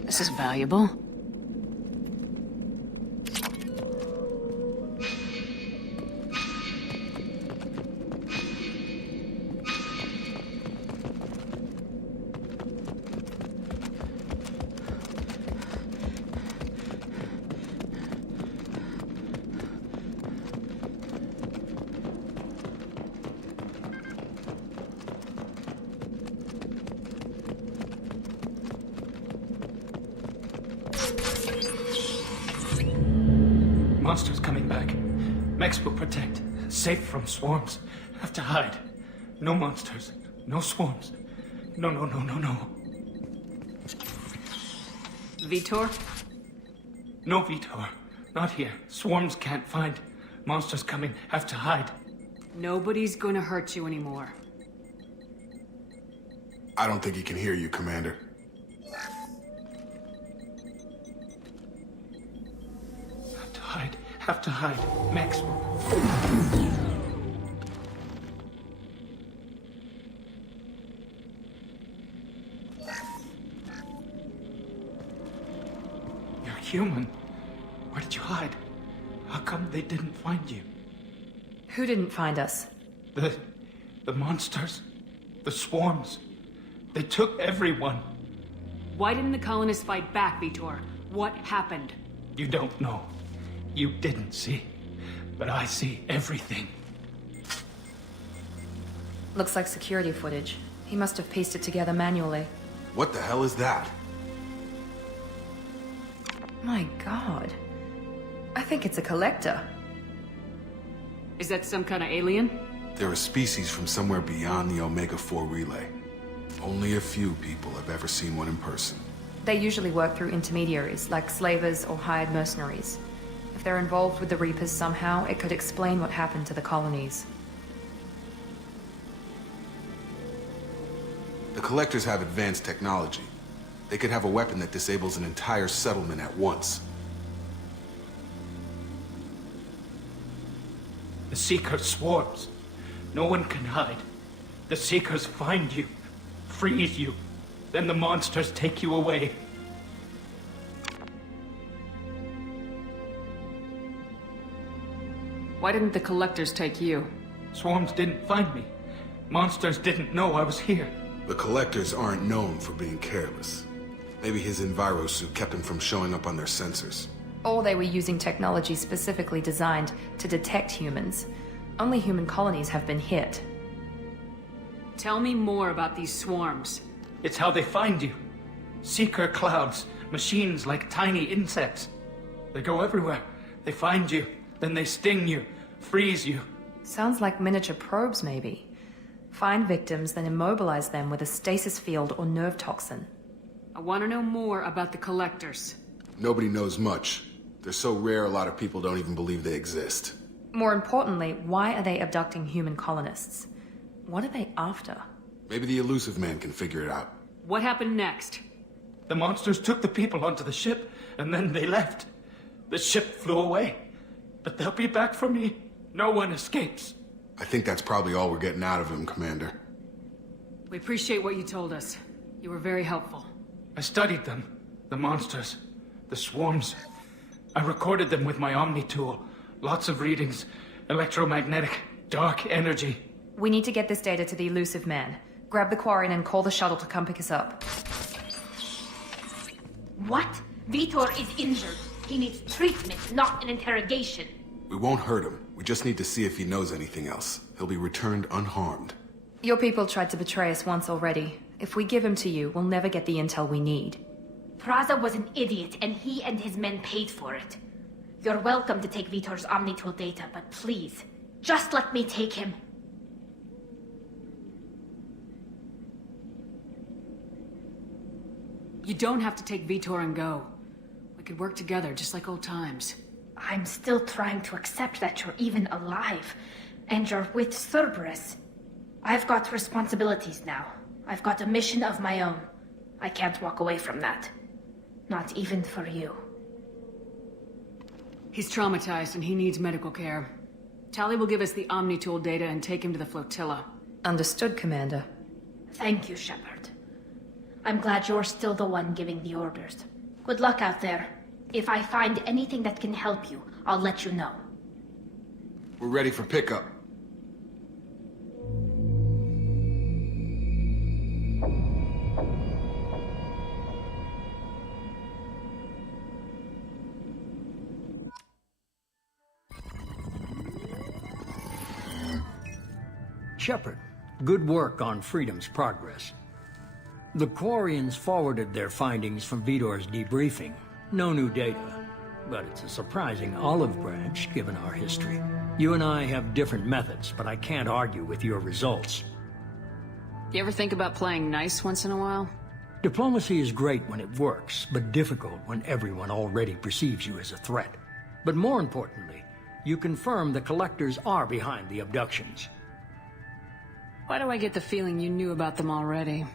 This is valuable. Monsters coming back. Mechs will protect. Safe from swarms. Have to hide. No monsters. No swarms. No. Vitor? No Vitor. Not here. Swarms can't find. Monsters coming. Have to hide. Nobody's gonna hurt you anymore. I don't think he can hear you, Commander. Have to hide. Mechs. You're human. Where did you hide? How come they didn't find you? Who didn't find us? The monsters. The swarms. They took everyone. Why didn't the colonists fight back, Vitor? What happened? You don't know. You didn't see. But I see everything. Looks like security footage. He must have pieced it together manually. What the hell is that? My god. I think it's a collector. Is that some kind of alien? They're a species from somewhere beyond the Omega-4 relay. Only a few people have ever seen one in person. They usually work through intermediaries, like slavers or hired mercenaries. If they're involved with the Reapers somehow, it could explain what happened to the colonies. The Collectors have advanced technology. They could have a weapon that disables an entire settlement at once. The Seeker swarms. No one can hide. The Seekers find you, freeze you, then the monsters take you away. Why didn't the Collectors take you? Swarms didn't find me. Monsters didn't know I was here. The Collectors aren't known for being careless. Maybe his Enviro suit kept him from showing up on their sensors. Or they were using technology specifically designed to detect humans. Only human colonies have been hit. Tell me more about these swarms. It's how they find you. Seeker clouds, machines like tiny insects. They go everywhere. They find you, then they sting you, freeze you. Sounds like miniature probes, maybe. Find victims, then immobilize them with a stasis field or nerve toxin. I want to know more about the Collectors. Nobody knows much. They're so rare a lot of people don't even believe they exist. More importantly, why are they abducting human colonists? What are they after? Maybe the Elusive Man can figure it out. What happened next? The monsters took the people onto the ship, and then they left. The ship flew away. But they'll be back for me. No one escapes. I think that's probably all we're getting out of him, Commander. We appreciate what you told us. You were very helpful. I studied them. The monsters. The swarms. I recorded them with my Omni tool. Lots of readings. Electromagnetic. Dark energy. We need to get this data to the Elusive Man. Grab the Quarian and call the shuttle to come pick us up. What? Vitor is injured. He needs treatment, not an interrogation. We won't hurt him. We just need to see if he knows anything else. He'll be returned unharmed. Your people tried to betray us once already. If we give him to you, we'll never get the intel we need. Praza was an idiot, and he and his men paid for it. You're welcome to take Vitor's Omnitool data, but please, just let me take him. You don't have to take Vitor and go. We could work together, just like old times. I'm still trying to accept that you're even alive, and you're with Cerberus. I've got responsibilities now. I've got a mission of my own. I can't walk away from that. Not even for you. He's traumatized and he needs medical care. Tali will give us the Omnitool data and take him to the flotilla. Understood, Commander. Thank you, Shepard. I'm glad you're still the one giving the orders. Good luck out there. If I find anything that can help you, I'll let you know. We're ready for pickup. Shepard, good work on Freedom's progress. The Quarians forwarded their findings from Vitor's debriefing. No new data, but it's a surprising olive branch given our history. You and I have different methods, but I can't argue with your results. You ever think about playing nice once in a while? Diplomacy is great when it works, but difficult when everyone already perceives you as a threat. But more importantly, you confirm the Collectors are behind the abductions. Why do I get the feeling you knew about them already?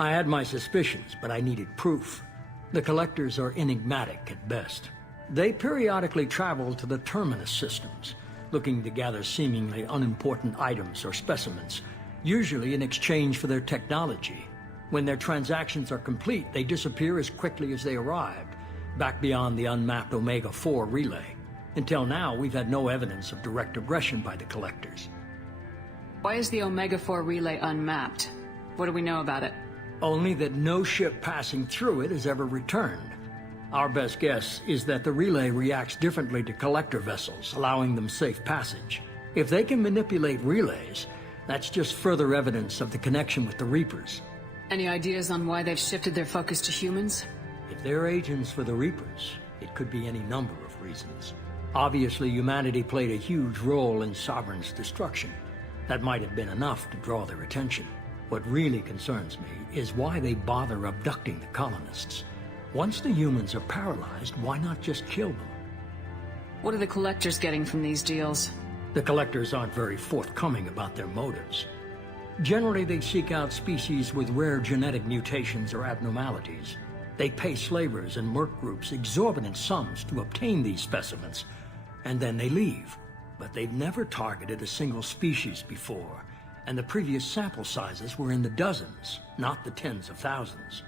I had my suspicions, but I needed proof. The Collectors are enigmatic at best. They periodically travel to the Terminus systems, looking to gather seemingly unimportant items or specimens, usually in exchange for their technology. When their transactions are complete, they disappear as quickly as they arrived, back beyond the unmapped Omega-4 relay. Until now, we've had no evidence of direct aggression by the Collectors. Why is the Omega-4 relay unmapped? What do we know about it? Only that no ship passing through it has ever returned. Our best guess is that the relay reacts differently to Collector vessels, allowing them safe passage. If they can manipulate relays, that's just further evidence of the connection with the Reapers. Any ideas on why they've shifted their focus to humans? If they're agents for the Reapers, it could be any number of reasons. Obviously, humanity played a huge role in Sovereign's destruction. That might have been enough to draw their attention. What really concerns me is why they bother abducting the colonists. Once the humans are paralyzed, why not just kill them? What are the collectors getting from these deals? The collectors aren't very forthcoming about their motives. Generally, they seek out species with rare genetic mutations or abnormalities. They pay slavers and merc groups exorbitant sums to obtain these specimens, and then they leave. But they've never targeted a single species before, and the previous sample sizes were in the dozens, not the tens of thousands.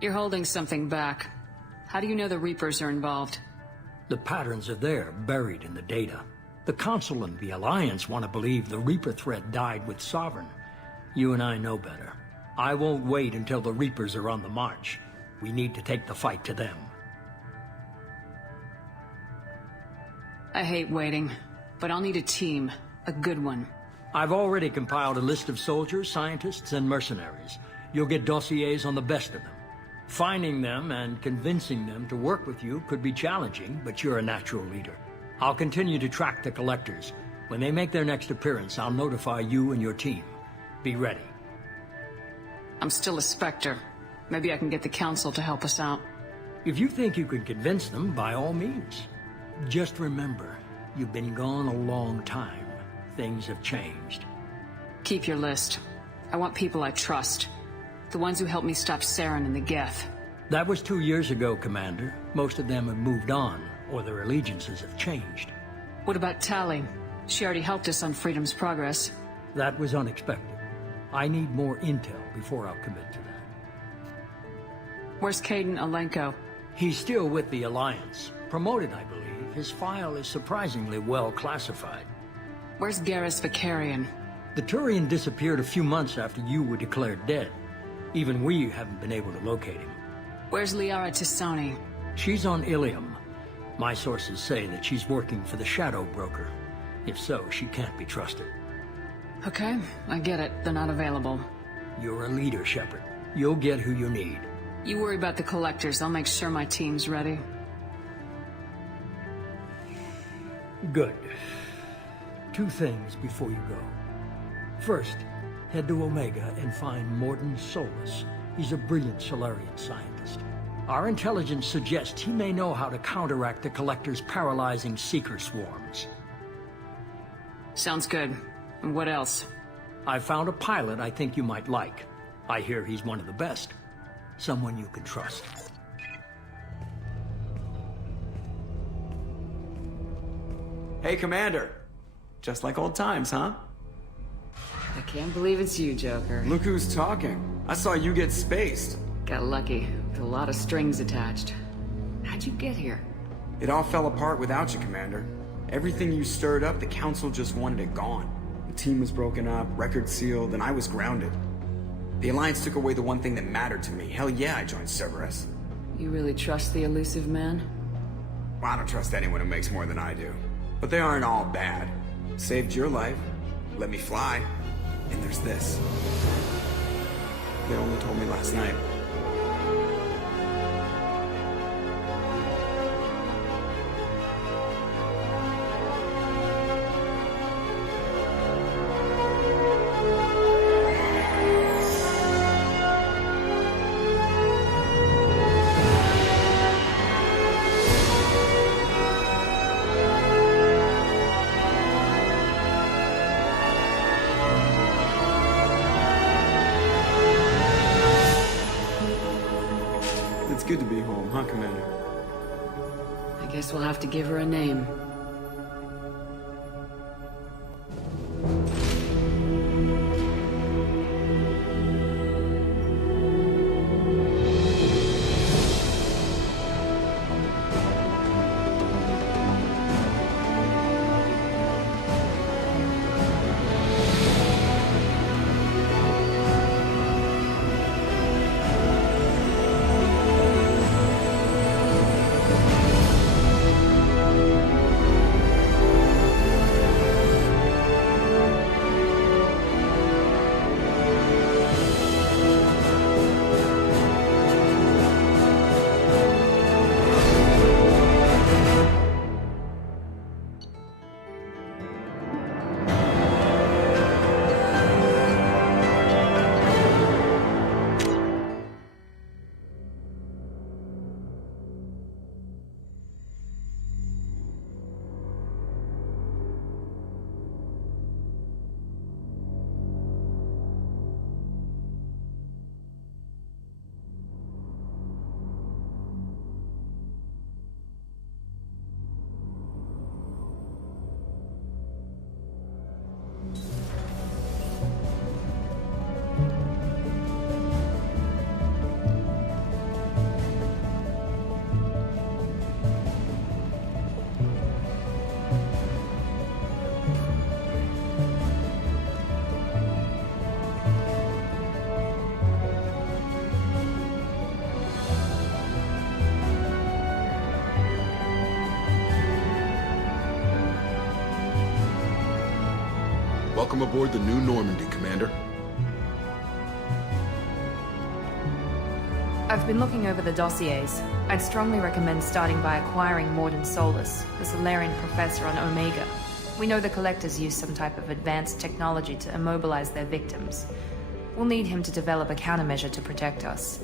You're holding something back. How do you know the Reapers are involved? The patterns are there, buried in the data. The Council and the Alliance want to believe the Reaper threat died with Sovereign. You and I know better. I won't wait until the Reapers are on the march. We need to take the fight to them. I hate waiting, but I'll need a team. A good one. I've already compiled a list of soldiers, scientists, and mercenaries. You'll get dossiers on the best of them. Finding them and convincing them to work with you could be challenging, but you're a natural leader. I'll continue to track the collectors. When they make their next appearance, I'll notify you and your team. Be ready. I'm still a Spectre. Maybe I can get the Council to help us out. If you think you can convince them, by all means. Just remember, you've been gone a long time. Things have changed. Keep your list. I want people I trust. The ones who helped me stop Saren and the Geth. That was 2 years ago, Commander. Most of them have moved on, or their allegiances have changed. What about Tali? She already helped us on Freedom's Progress. That was unexpected. I need more intel before I'll commit to that. Where's Caden Alenko? He's still with the Alliance. Promoted, I believe. His file is surprisingly well classified. Where's Garrus Vicarian? The Turian disappeared a few months after you were declared dead. Even we haven't been able to locate him. Where's Liara Tisani? She's on Ilium. My sources say that she's working for the Shadow Broker. If so, she can't be trusted. Okay, I get it. They're not available. You're a leader, Shepard. You'll get who you need. You worry about the collectors. I'll make sure my team's ready. Good. 2 things before you go. First, head to Omega and find Mordin Solus. He's a brilliant Solarian scientist. Our intelligence suggests he may know how to counteract the Collector's paralyzing Seeker swarms. Sounds good. And what else? I found a pilot I think you might like. I hear he's one of the best. Someone you can trust. Hey, Commander. Just like old times, huh? I can't believe it's you, Joker. Look who's talking. I saw you get spaced. Got lucky. With a lot of strings attached. How'd you get here? It all fell apart without you, Commander. Everything you stirred up, the Council just wanted it gone. The team was broken up, record sealed, and I was grounded. The Alliance took away the one thing that mattered to me. Hell yeah, I joined Cerberus. You really trust the elusive man? Well, I don't trust anyone who makes more than I do. But they aren't all bad. Saved your life, let me fly, and there's this. They only told me last night. It's good to be home, huh, Commander? I guess we'll have to give her a name. Welcome aboard the new Normandy, Commander. I've been looking over the dossiers. I'd strongly recommend starting by acquiring Morden Solus, the Solarian professor on Omega. We know the Collectors use some type of advanced technology to immobilize their victims. We'll need him to develop a countermeasure to protect us.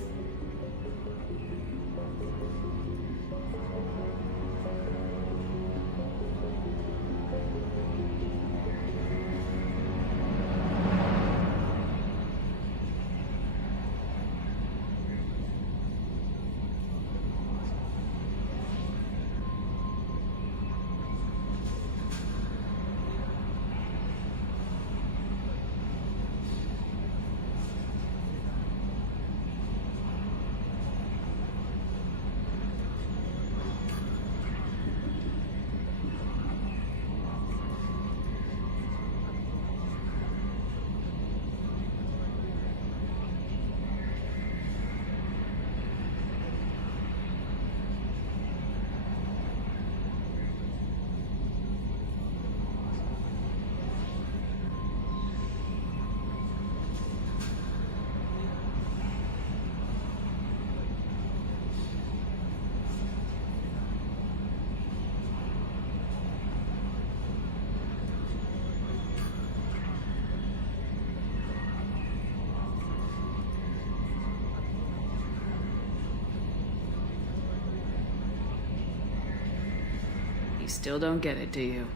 Still don't get it, do you?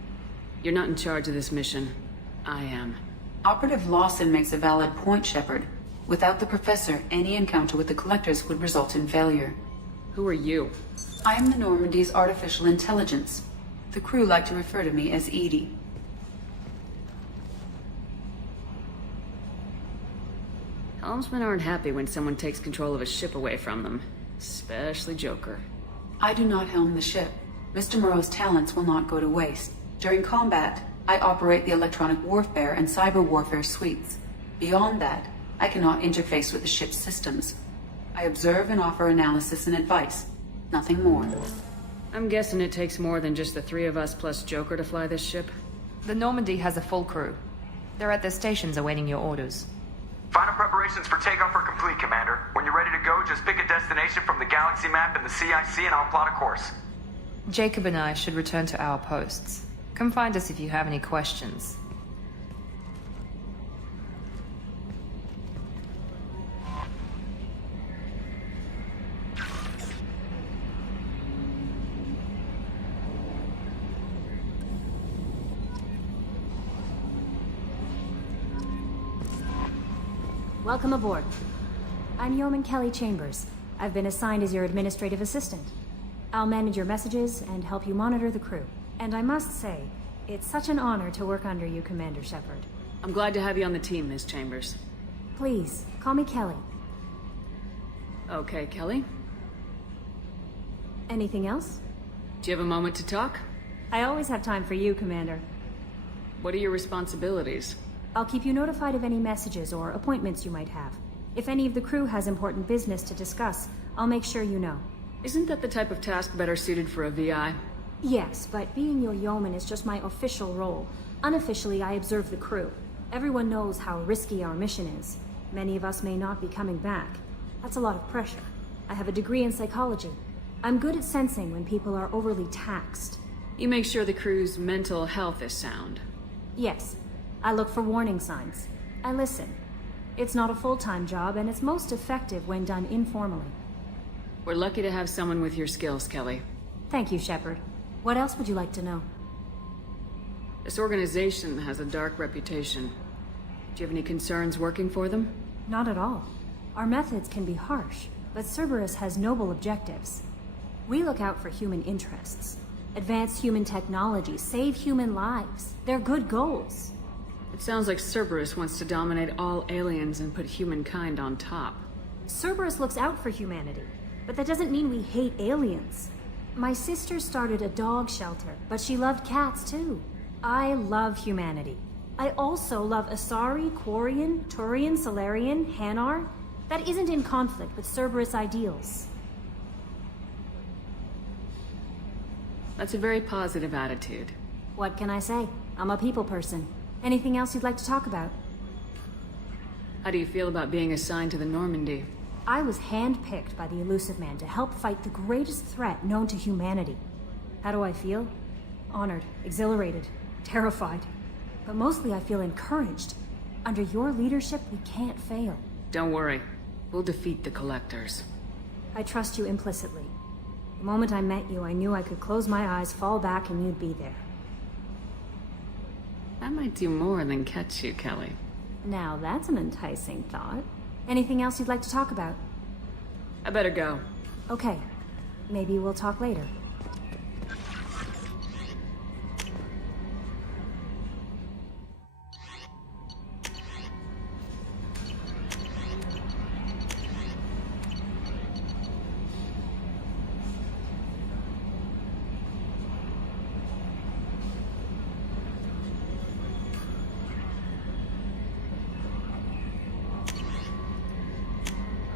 You're not in charge of this mission. I am. Operative Lawson makes a valid point, Shepard. Without the Professor, any encounter with the Collectors would result in failure. Who are you? I am the Normandy's artificial intelligence. The crew like to refer to me as Edie. Helmsmen aren't happy when someone takes control of a ship away from them. Especially Joker. I do not helm the ship. Mr. Moreau's talents will not go to waste. During combat, I operate the electronic warfare and cyber warfare suites. Beyond that, I cannot interface with the ship's systems. I observe and offer analysis and advice. Nothing more. I'm guessing it takes more than just the three of us plus Joker to fly this ship? The Normandy has a full crew. They're at their stations awaiting your orders. Final preparations for takeoff are complete, Commander. When you're ready to go, just pick a destination from the galaxy map and the CIC and I'll plot a course. Jacob and I should return to our posts. Come find us if you have any questions. Welcome aboard. I'm Yeoman Kelly Chambers. I've been assigned as your administrative assistant. I'll manage your messages and help you monitor the crew. And I must say, it's such an honor to work under you, Commander Shepard. I'm glad to have you on the team, Ms. Chambers. Please, call me Kelly. Okay, Kelly. Anything else? Do you have a moment to talk? I always have time for you, Commander. What are your responsibilities? I'll keep you notified of any messages or appointments you might have. If any of the crew has important business to discuss, I'll make sure you know. Isn't that the type of task better suited for a VI? Yes, but being your yeoman is just my official role. Unofficially, I observe the crew. Everyone knows how risky our mission is. Many of us may not be coming back. That's a lot of pressure. I have a degree in psychology. I'm good at sensing when people are overly taxed. You make sure the crew's mental health is sound. Yes. I look for warning signs. I listen. It's not a full-time job, and it's most effective when done informally. We're lucky to have someone with your skills, Kelly. Thank you, Shepard. What else would you like to know? This organization has a dark reputation. Do you have any concerns working for them? Not at all. Our methods can be harsh, but Cerberus has noble objectives. We look out for human interests. Advance human technology, save human lives. They're good goals. It sounds like Cerberus wants to dominate all aliens and put humankind on top. Cerberus looks out for humanity, but that doesn't mean we hate aliens. My sister started a dog shelter, but she loved cats too. I love humanity. I also love Asari, Quarian, Turian, Solarian, Hanar. That isn't in conflict with Cerberus ideals. That's a very positive attitude. What can I say? I'm a people person. Anything else you'd like to talk about? How do you feel about being assigned to the Normandy? I was handpicked by the Elusive Man to help fight the greatest threat known to humanity. How do I feel? Honored, exhilarated, terrified. But mostly I feel encouraged. Under your leadership, we can't fail. Don't worry. We'll defeat the Collectors. I trust you implicitly. The moment I met you, I knew I could close my eyes, fall back, and you'd be there. That might do more than catch you, Kelly. Now that's an enticing thought. Anything else you'd like to talk about? I better go. Okay. Maybe we'll talk later.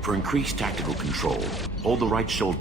For increased tactical control, hold the right shoulder.